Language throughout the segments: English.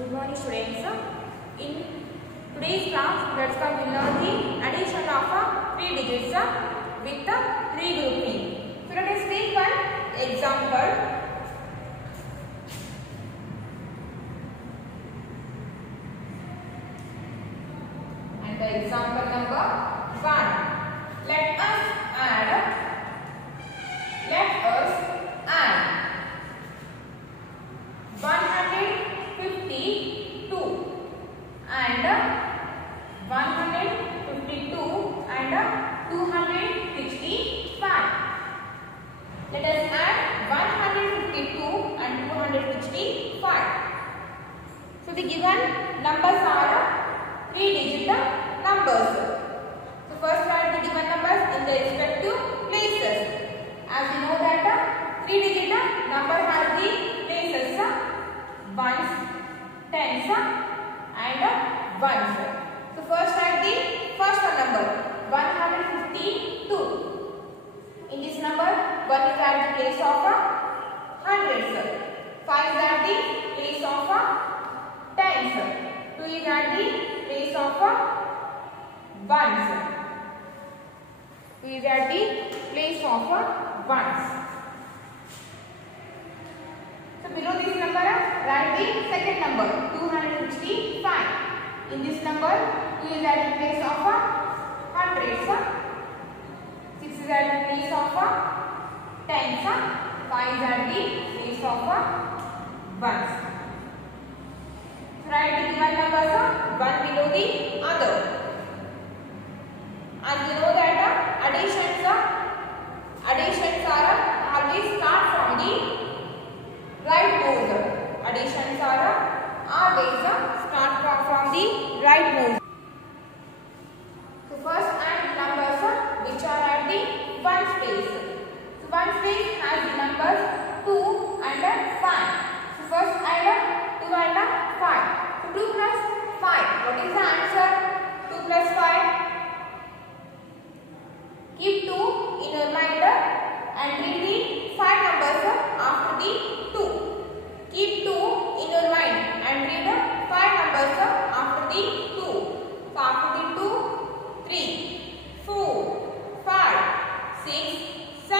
Good morning, students. In today's class, let's come to learn the addition of 3 digits with the regrouping. So let us take one example. And the example number 1. Let us add 152 and 152 and 265. Let us add 152 and 265. So the given numbers are 3-digit numbers. So first write the given numbers in the respective places. As you know that 3-digit number has the places ones, tens and ones. So first write the first number 152. In this number 1 is at the place of hundreds, 5 is at the place of tens, 2 is at the place of ones, 2 is at the place of ones. So below this number write the second number 265. In this number 2 is at the place of hundreds, 6 is at the place of tens, 5 is at the place of ones. So write the given numbers one below the other. And you know that additions are always start from the right node. Additions are always start from the right node. So first add numbers which are at the ones place. So ones place has the numbers 2 and 5. So first add 2 and 5. So 2 plus 5. What is the answer? 2 plus 5. Keep 2 in your mind and read the 5 numbers after the 2. Keep 2 in your mind and read 5 numbers after the 2. So after the 2, 3, 4, 5, 6, 7.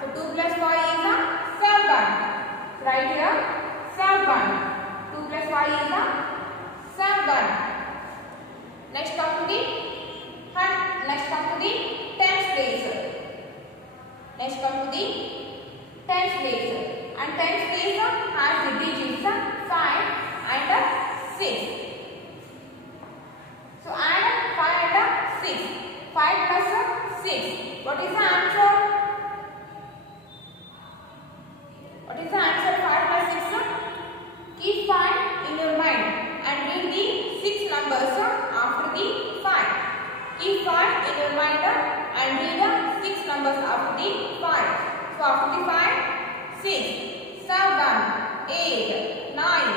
So 2 plus 5 is 7. Right here 7. 2 plus 5 is 7. Next come to the tens place. Next come to the tens place. And tens place has the digits 5 and 6. So add 5 and 6. 5 plus 6. What is the answer? What is the answer? 5 plus 6. Keep 5 in your mind and read the 6 numbers after the 5. Keep 5 in your mind and read 6 numbers after the 5. So after the 5, 6, 7, 8, 9,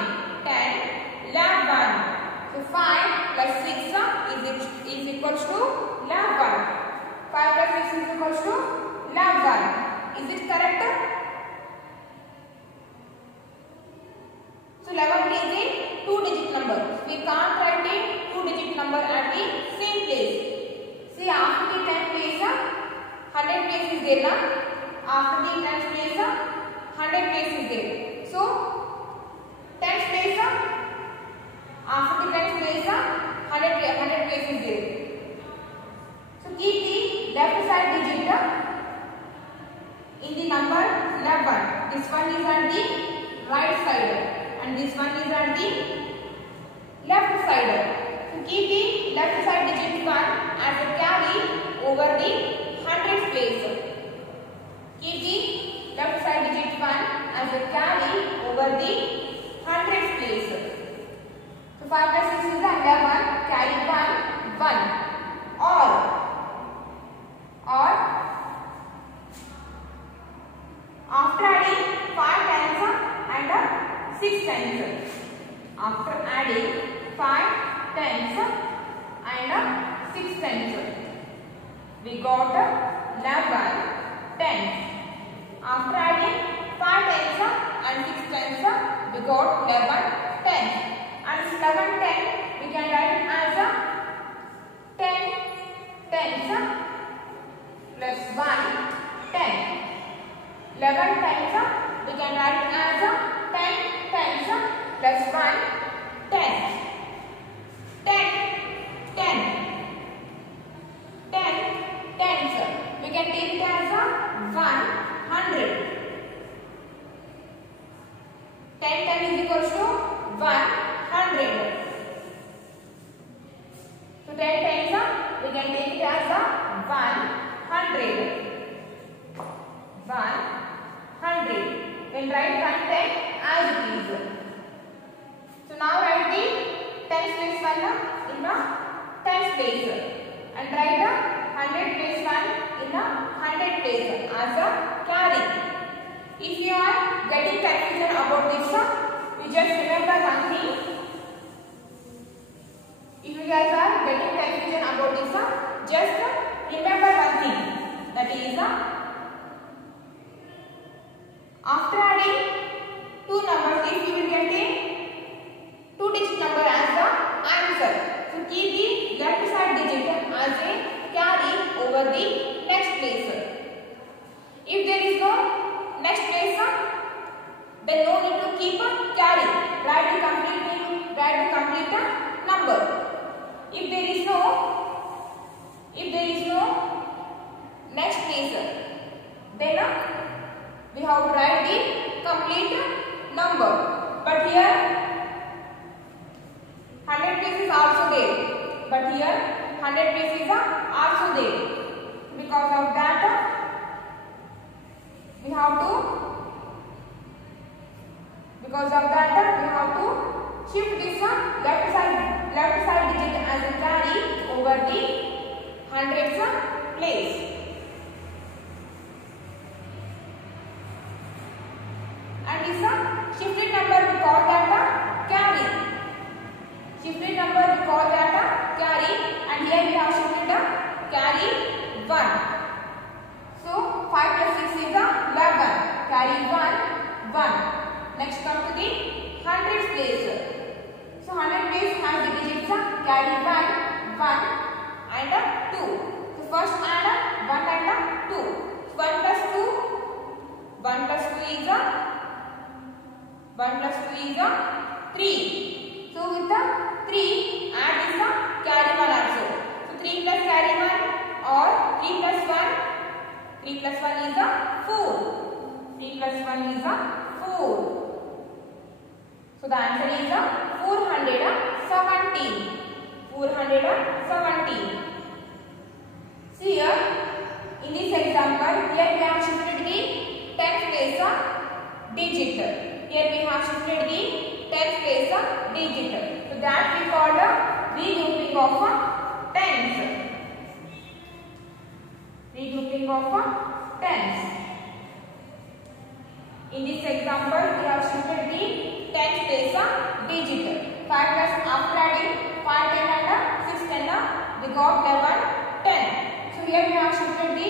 10, 11. So 5 plus 6 is equals to 11. 5 plus 6 is equals to 11. Is it correct? So 11 is a 2-digit number. We can't write a 2-digit number at the same place. See, after the 10th place, 100 place is there now. After the 10th place, 100 place is there. So 10th place, after the 10th place, 100 place is there. So keep the left side digit in the number 11. This one is at the right side and this one is at the left side. So keep the left side digit 1 as a carry over the hundreds place. Keep the left side digit 1 as a carry over the hundreds place. So 5 plus 6 is 11, carry 1, 1. Or after adding 5 tens and 6 tens. After adding 5 tens and 6 tens, we got 11 tens. After adding 5 tens and 6 tens, we got 11 tens. 11 10, we can write as a 10 tens plus 1 10. 11 tens we can write as a 10 tens plus 1 10. 10 10 10 tens we can take it as a 100. 10 10 is equals to 100. So 10 tens we can take it as a 100. 100. Then write 110 as it is. So now write the tens place 1 in the tens place and write the 100 place 1 in the 100 place as a carry. If you are getting confusion about this, you just remember one thing. If you guys are getting confusion about this, just remember one thing. That is, after adding two numbers, if you will get a two-digit number as the answer, so keep the left side digit as a carry over the next place. If there is no next place, then no need to keep a carry. Write the complete number. If there is no next place, then we have to write the complete number. But here 100 places also there. But here 100 places are also there. Because of that, we have to shift this left side digit as a carry over the hundreds place. And this shifted number we call that carry. Shifted number we call that carry, and here we have shifted the carry 1. So 5 plus 6 is 11. Carry 1 1. Next come to the hundreds place. So 100 place has the digits carry 1 1 and 2. So first add 1 and 2. 1 plus 2 is 3. So with the 3 add this carry 1 also. So 3 plus carry 1 or 3 plus 1. 3 plus 1 is 4. 3 plus 1 is 4. So the answer is 417. 417. See here, in this example, here we have shifted the tens place digit. Here we have shifted the tens place digit. So that we call the regrouping of tens. Regrouping of tens. In this example, we have shifted the tens place digit. 5 plus after adding 5 10 and 6 10, we got 11 10. So here we have shifted the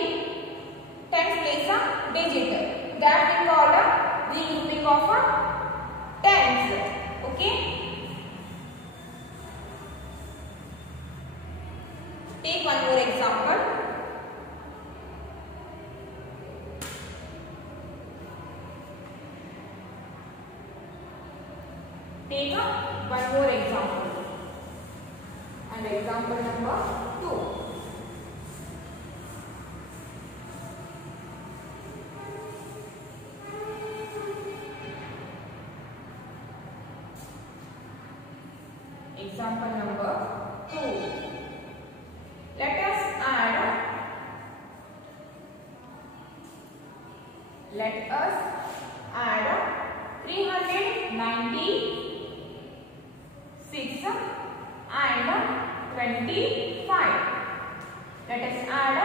tens place digit. That we call the regrouping of tens. Okay. Take one more example. Take one more example. And example number 2. Example number 2. Let us add 396 and 25. Let us add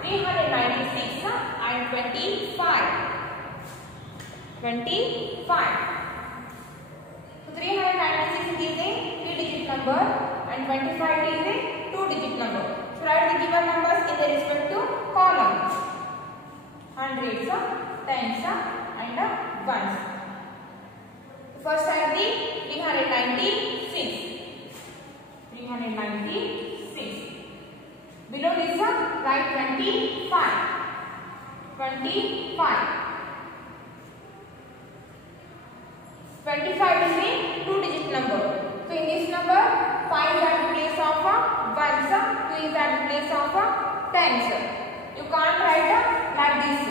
396 and 25. 25. So 396 is a 3-digit number and 25 is a 2-digit number. So write the given numbers in the respective columns. Hundreds, tens and ones. First type the 396. 396. Below this write 25. 25. 25 is a 2-digit number. So in this number, 5 is at the place of ones, 2 is at the place of tens. You can't write like this.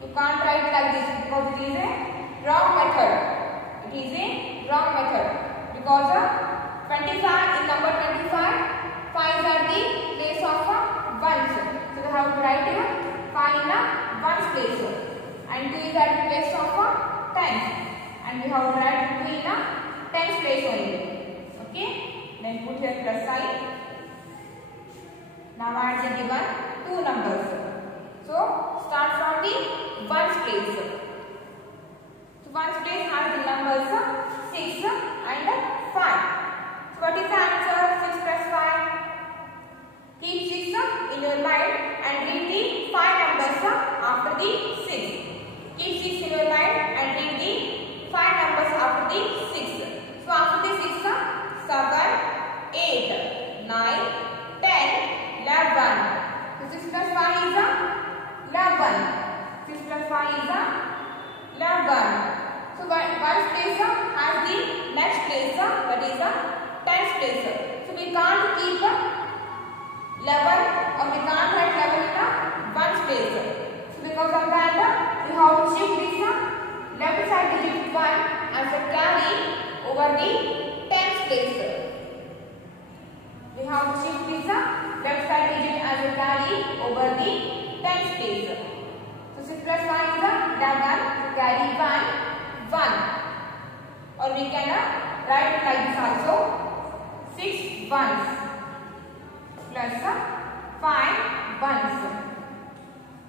You can't write like this because it is a wrong method. It is a wrong method because 25 in number 25, 5 is at the place of ones. So we have to write 5 in ones place, and 2 is at the place of tens, and we have to write 2 in tens place only. Okay, then put here plus sign. Now add the given two numbers. So start from the ones place. So ones place has the numbers 6 and 5. So what is the answer? 6 plus 5. Keep 6 in your mind and read the 5 numbers after the 6. Keep 6 in your mind and read the 5 numbers after the 6. So after the 6, 7, 8, 9, 10, 11. So 6 plus 5 is 11. 6 plus 5 is 11. So ones place has the next place, that is tens place. So we can't keep 11 or we can't write 11 in ones place. So because of that, we have to shift this left side digit 1 as a carry over the tens place. We have to shift this left side digit as a carry over the tens place. So 6 plus 1 is 11. So carry 1, 1. Or we can write it like this also. 6 ones plus 5 ones.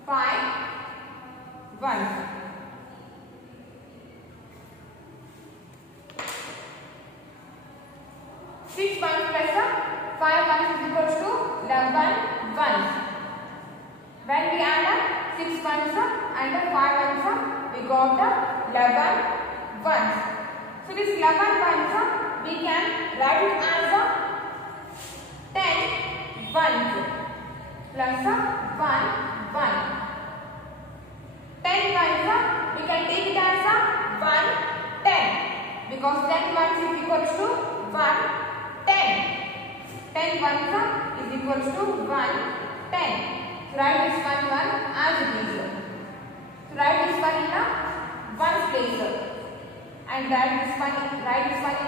5 ones. 6 ones plus 5 ones is equals to 11 ones. When we add 6 ones and 5 ones, we got 11 ones. So this 11 ones we can write it as 10 ones plus 1 1. 10 ones we can take it as 1 10 because 10 ones is equals to 1 10. 10 ones is equals to 1 10. So write this 1 1 as it is. So write this one in ones place and write this one in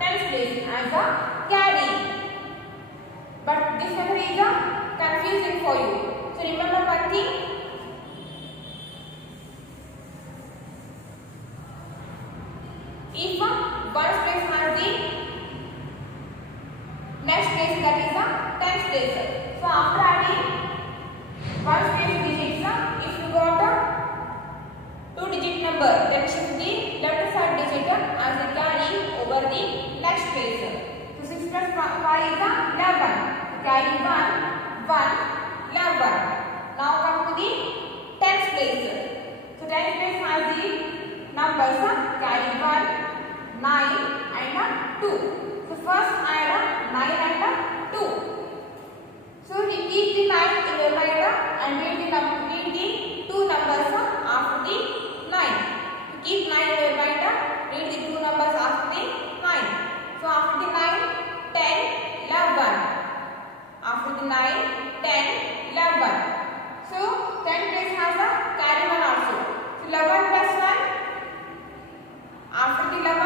tens place as a carry. But this method is confusing for you. So remember one thing. If ones place has the next place, that is tens place. So after adding ones place digits, if you got a 2-digit number, then shift the left side digit as a carry over the next place. So 6 plus 5 is 11. So carry 1, 1, 11. Now come to the tens place. So tens place has the numbers carry 1, 9 and 2. So first add 9 and 2. So we keep the 9 in your mind and read the two numbers after the 9. To keep 9 in your mind, read the two numbers after the 9. So after the 9, 10, 11. After the 9, 10, 11. So 10 place has a carry 1 also. So 11 plus 1. After the 11,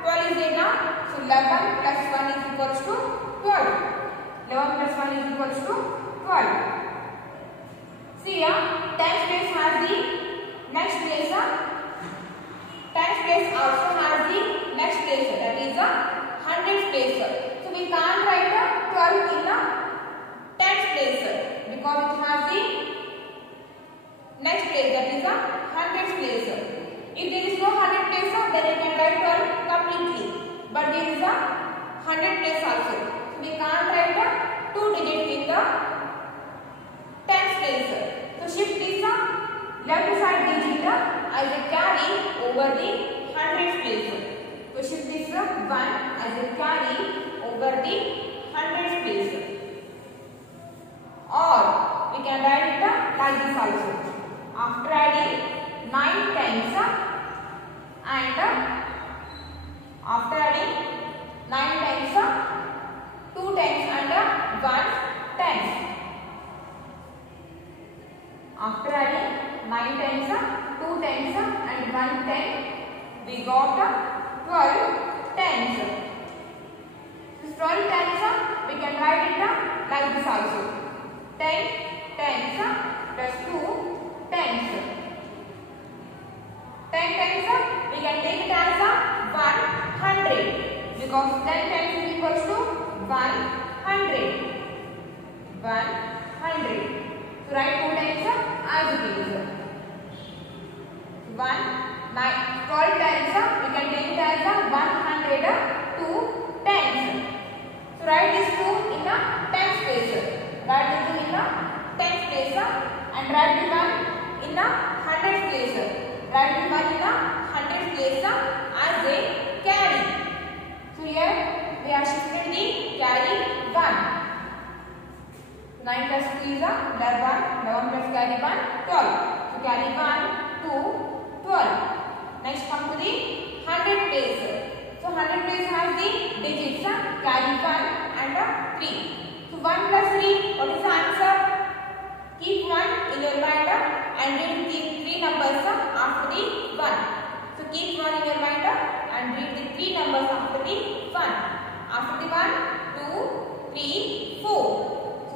12 is there now. So 11 plus 1 is equals to 12. 11 plus 1 is equals to 12. See here, tens place has the next place. Tens place also has the next place, that is a hundredth place. So we can't write 12 in a tens place because it has the next place, that is a hundredth place. If there is no 100 place, then you can write 12 completely. But there is a 100 place also. So we can't write 2 digits in the tens place. So shift this left side digit as a carry over the hundredth place. So shift this 1 as a carry over the hundreds place. Or we can write it like this also. After adding 9 tens and after adding 9 tens, 2 tens and 1 tens. After adding 9 tens, 2 tens and 1 ten, we got 12 tens. This 12 tens, we can write it like this also. 10 tens plus 2 tens. 10 tens, we can take it as 100 because 10 tens is equals to 100. 100. So write 2 tens as it is. 12 tens, we can take it as 102 tens. So write this 2 in the tens place. Write this 2 in the tens place and write this 1 in the hundreds place. Write this 1 in the hundreds place as a carry. So here we have shifted the carry 1. 9 plus 2 is 11. 11 plus carry 1, 12. So carry 1, 2, 12. Next come to the 100 place. So 100 place has the digits carry 1 and 3. So 1 plus 3, what is the answer? Keep 1 in your mind and read the 3 numbers after the 1. So keep 1 in your mind and read the 3 numbers after the 1. After the 1, 2, 3, 4. So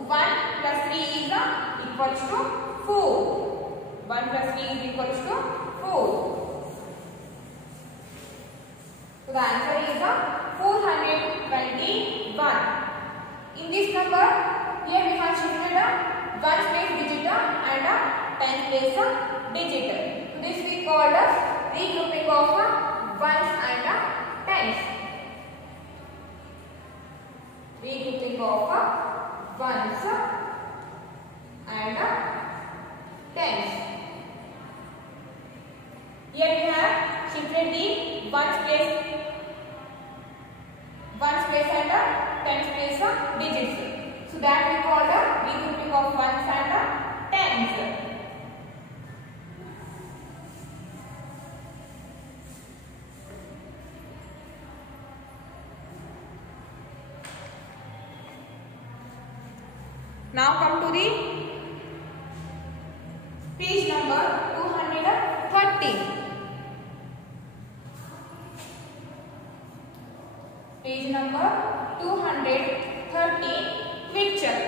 1 plus 3 is equals to 4. 1 plus 3 is equals to 4. So the answer is 421. In this number, here we have shifted 1 place digit and 10 place digit. So this we called as regrouping of ones and tens. Regrouping of ones and tens. Here we have shifted the ones place and tens place digits. So that we call the regrouping of ones and tens. Now come to the page number 230. Page number 230, picture.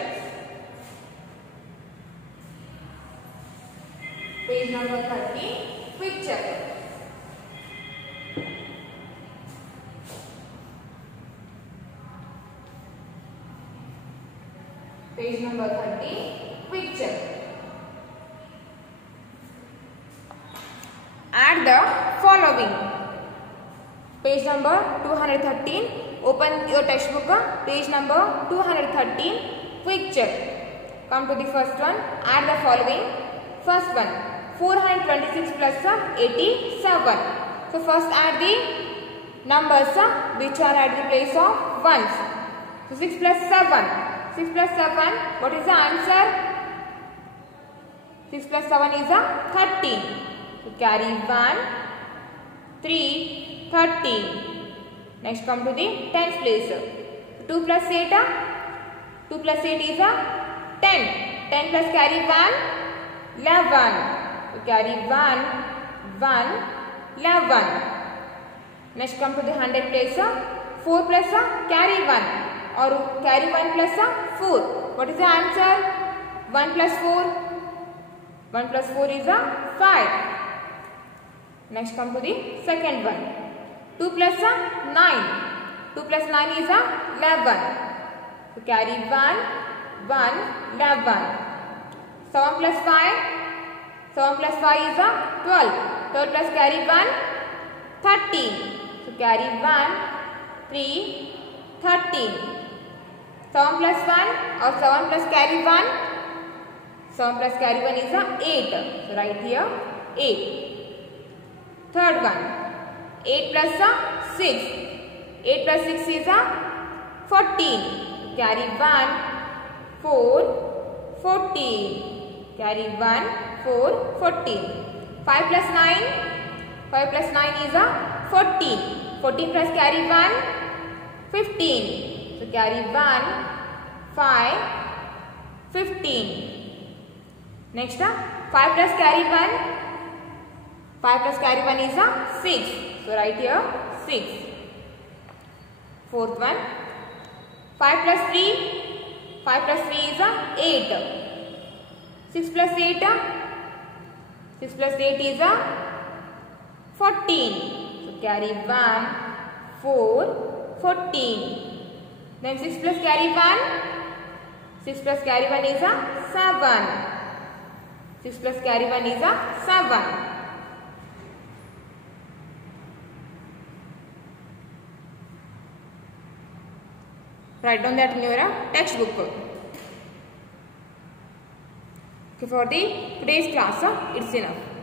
Page number 30, picture. Page number 30, picture. Add the following. Page number 213. Open your textbook. Page number 213. Picture. Come to the first one. Add the following. First one. 426 plus 87. So first add the numbers which are at the place of ones. So 6 plus 7. 6 plus 7. What is the answer? 6 plus 7 is 13. So carry 1, 3, 13. Next come to the tens place. 2 plus 8. 2 plus 8 is 10. 10 plus carry 1, 11. So carry 1, 1, 11. Next come to the 100 place. 4 plus carry 1 or carry 1 plus 4. What is the answer? 1 plus 4. 1 plus 4 is 5. Next come to the second one. 2 plus 9. 2 plus 9 is 11. So carry 1, 1, 11. 7 plus 5. 7 plus 5 is 12. 12 plus carry 1, 13. So carry 1, 3, 13. 7 plus 1 or 7 plus carry 1. 7 plus carry 1 is 8. So write here 8. Third one. 8 plus 6. 8 plus 6 is a 14. Carry 1, 4, 14. Carry 1, 4, 14. 5 plus 9. 5 plus 9 is a 14. 14 plus carry 1, 15. So carry 1, 5, 15. Next 5 plus carry 1. 5 plus carry 1 is a 6. So write here 6. Fourth one. 5 plus 3. 5 plus 3 is a 8. 6 plus 8. 6 plus 8 is a 14. So carry 1, 4, 14. Then 6 plus carry 1. 6 plus carry 1 is a 7. 6 plus carry 1 is a 7. Write down that in your textbook. Okay, for the today's class, it's enough.